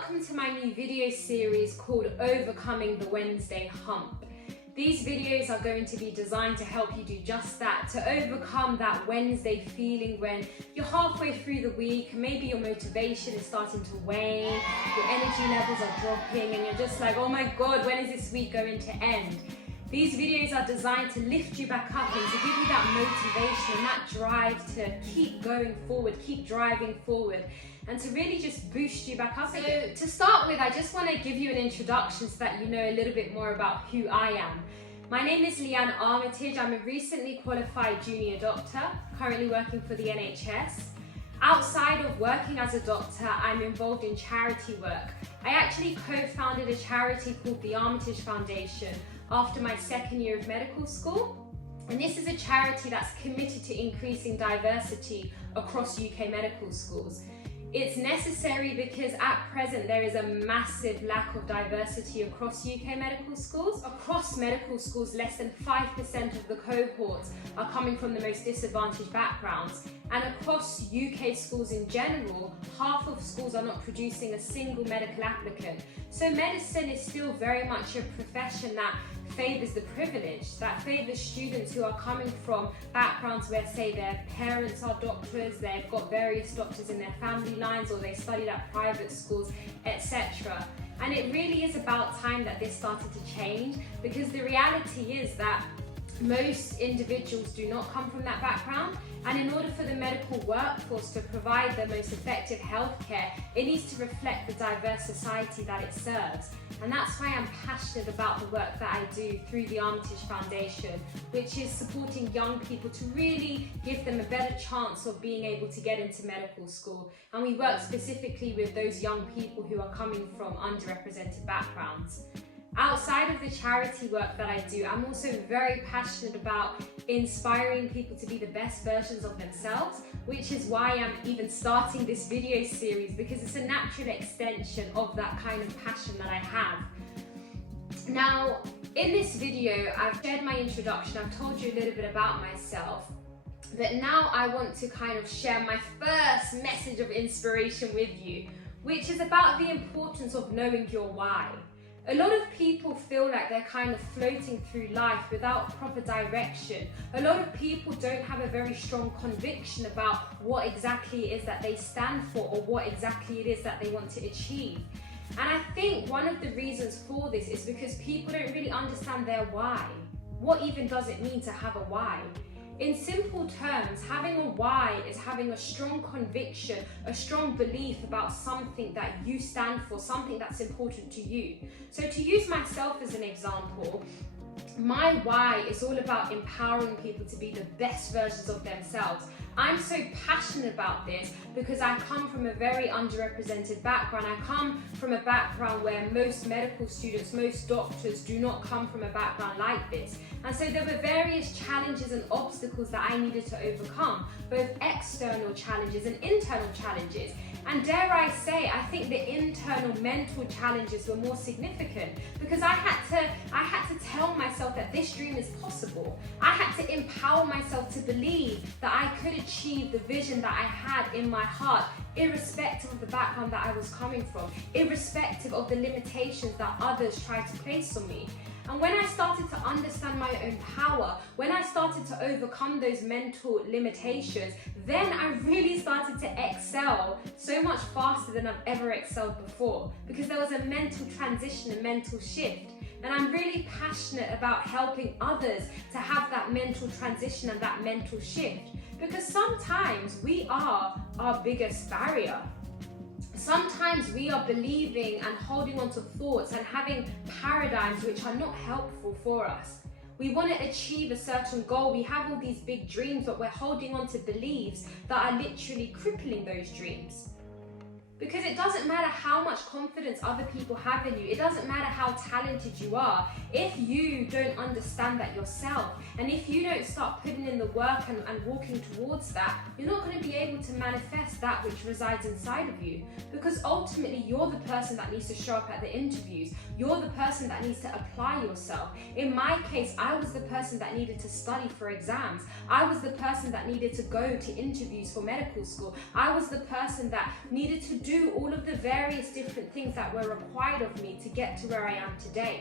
welcome to my new video series called Overcoming the Wednesday Hump. These videos are going to be designed to help you do just that, to overcome that Wednesday feeling when you're halfway through the week, maybe your motivation is starting to wane, your energy levels are dropping, and you're just like, oh my God, when is this week going to end? These videos are designed to lift you back up and to give you that motivation and that drive to keep going forward, keep driving forward, and to really just boost you back up. So to start with, I just want to give you an introduction so that you know a little bit more about who I am. My name is Leanne Armitage. I'm a recently qualified junior doctor, currently working for the NHS. Outside of working as a doctor, I'm involved in charity work. I actually co-founded a charity called the Armitage Foundation after my second year of medical school. And this is a charity that's committed to increasing diversity across UK medical schools. It's necessary because at present there is a massive lack of diversity across UK medical schools. Across medical schools, less than 5% of the cohorts are coming from the most disadvantaged backgrounds. And across UK schools in general, half of schools are not producing a single medical applicant. So medicine is still very much a profession that favours the privileged, that favours students who are coming from backgrounds where, say, their parents are doctors, they've got various doctors in their family lines, or they studied at private schools, etc. And it really is about time that this started to change, because the reality is that most individuals do not come from that background, and in order for the medical workforce to provide the most effective healthcare, it needs to reflect the diverse society that it serves. And that's why I'm passionate about the work that I do through the Armitage Foundation, which is supporting young people to really give them a better chance of being able to get into medical school. And we work specifically with those young people who are coming from underrepresented backgrounds. Outside of the charity work that I do, I'm also very passionate about inspiring people to be the best versions of themselves, which is why I'm even starting this video series, because it's a natural extension of that kind of passion that I have. Now, in this video, I've shared my introduction, I've told you a little bit about myself, but now I want to kind of share my first message of inspiration with you, which is about the importance of knowing your why. A lot of people feel like they're kind of floating through life without proper direction. A lot of people don't have a very strong conviction about what exactly it is that they stand for, or what exactly it is that they want to achieve. And I think one of the reasons for this is because people don't really understand their why. What even does it mean to have a why? In simple terms, having a why is having a strong conviction, a strong belief about something that you stand for, something that's important to you. So to use myself as an example, my why is all about empowering people to be the best versions of themselves. I'm so passionate about this because I come from a very underrepresented background. I come from a background where most medical students, most doctors do not come from a background like this. And so there were various challenges and obstacles that I needed to overcome, both external challenges and internal challenges. And dare I say, I think the internal mental challenges were more significant, because I had to tell myself that this dream is possible. I had to empower myself to believe that I could achieve the vision that I had in my heart, irrespective of the background that I was coming from, irrespective of the limitations that others tried to place on me. And when I started to understand my own power, when I started to overcome those mental limitations, then I really started to excel so much faster than I've ever excelled before, because there was a mental transition, a mental shift. And I'm really passionate about helping others to have that mental transition and that mental shift, because sometimes we are our biggest barrier. Sometimes we are believing and holding on to thoughts and having paradigms which are not helpful for us. We want to achieve a certain goal. We have all these big dreams, but we're holding on to beliefs that are literally crippling those dreams. Because it doesn't matter how much confidence other people have in you, it doesn't matter how talented you are, if you don't understand that yourself, and if you don't start putting in the work and walking towards that, you're not going to be able to manifest that which resides inside of you. Because ultimately, you're the person that needs to show up at the interviews. You're the person that needs to apply yourself. In my case, I was the person that needed to study for exams. I was the person that needed to go to interviews for medical school. I was the person that needed to do do all of the various different things that were required of me to get to where I am today.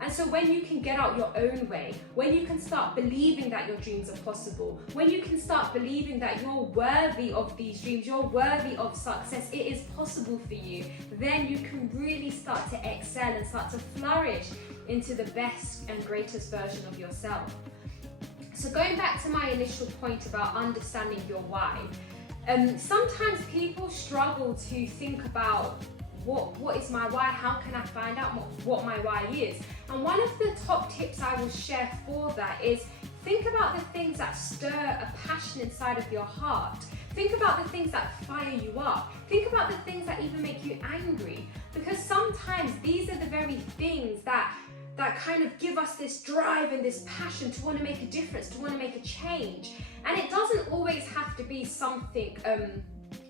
And so when you can get out your own way, when you can start believing that your dreams are possible, when you can start believing that you're worthy of these dreams, you're worthy of success, it is possible for you, then you can really start to excel and start to flourish into the best and greatest version of yourself. So going back to my initial point about understanding your why, sometimes people struggle to think about what is my why, how can I find out what my why is. And one of the top tips I will share for that is think about the things that stir a passion inside of your heart. Think about the things that fire you up. Think about the things that even make you angry, because sometimes these are the very things that kind of give us this drive and this passion to want to make a difference, to want to make a change. And it doesn't always have to be something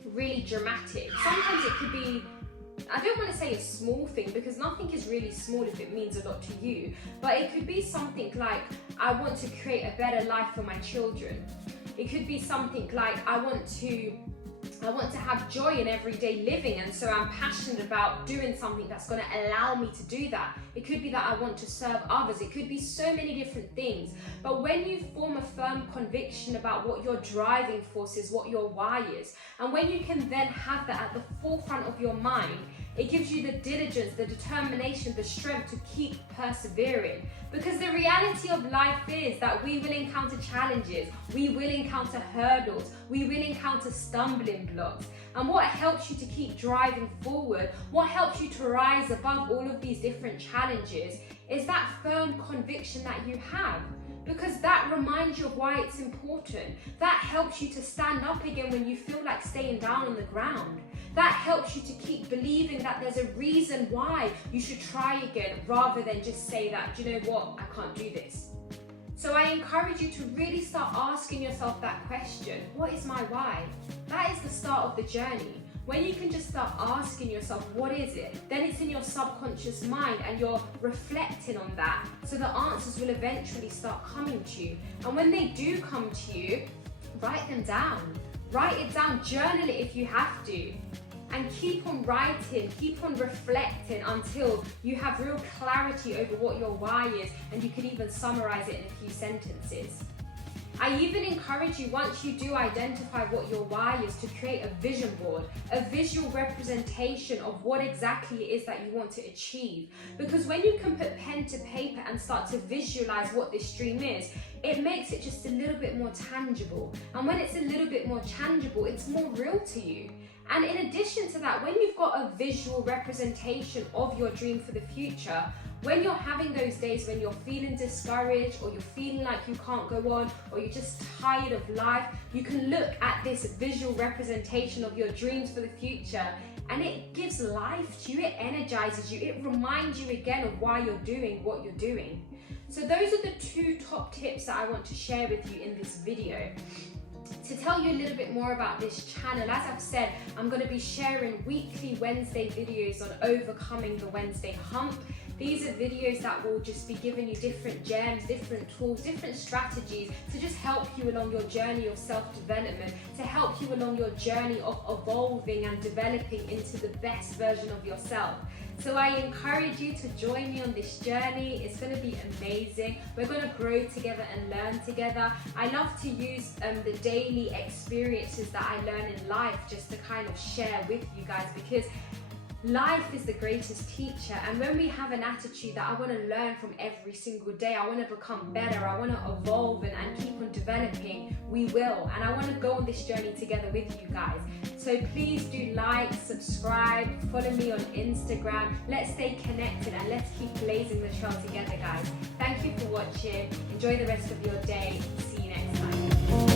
really dramatic. Sometimes it could be, I don't want to say a small thing, because nothing is really small if it means a lot to you, but it could be something like, I want to create a better life for my children. It could be something like, I want to have joy in everyday living, and so I'm passionate about doing something that's going to allow me to do that. It could be that I want to serve others. It could be so many different things. But when you form a firm conviction about what your driving force is, what your why is, and when you can then have that at the forefront of your mind, it gives you the diligence, the determination, the strength to keep persevering. Because the reality of life is that we will encounter challenges, we will encounter hurdles, we will encounter stumbling blocks. And what helps you to keep driving forward, what helps you to rise above all of these different challenges, is that firm conviction that you have. Because that reminds you of why it's important. That helps you to stand up again when you feel like staying down on the ground. That helps you to keep believing that there's a reason why you should try again, rather than just say that, do you know what, I can't do this. So I encourage you to really start asking yourself that question. What is my why? That is the start of the journey. When you can just start asking yourself, what is it? Then it's in your subconscious mind and you're reflecting on that. So the answers will eventually start coming to you. And when they do come to you, write them down. Write it down, journal it if you have to. And keep on writing, keep on reflecting until you have real clarity over what your why is, and you can even summarize it in a few sentences. I even encourage you, once you do identify what your why is, to create a vision board, a visual representation of what exactly it is that you want to achieve. Because when you can put pen to paper and start to visualize what this dream is, it makes it just a little bit more tangible. And when it's a little bit more tangible, it's more real to you. And in addition to that, when you've got a visual representation of your dream for the future, when you're having those days when you're feeling discouraged, or you're feeling like you can't go on, or you're just tired of life, you can look at this visual representation of your dreams for the future, and it gives life to you, it energizes you, it reminds you again of why you're doing what you're doing. So those are the two top tips that I want to share with you in this video. To tell you a little bit more about this channel, as I've said, I'm going to be sharing weekly Wednesday videos on overcoming the Wednesday hump. These are videos that will just be giving you different gems, different tools, different strategies to just help you along your journey of self-development, to help you along your journey of evolving and developing into the best version of yourself. So I encourage you to join me on this journey. It's going to be amazing. We're going to grow together and learn together. I love to use the daily experiences that I learn in life just to kind of share with you guys, because life is the greatest teacher, and when we have an attitude that I want to learn from every single day, I want to become better, I want to evolve and keep on developing, we will. And I want to go on this journey together with you guys. So please do like, subscribe, follow me on Instagram. Let's stay connected and let's keep blazing the trail together, guys. Thank you for watching. Enjoy the rest of your day. See you next time.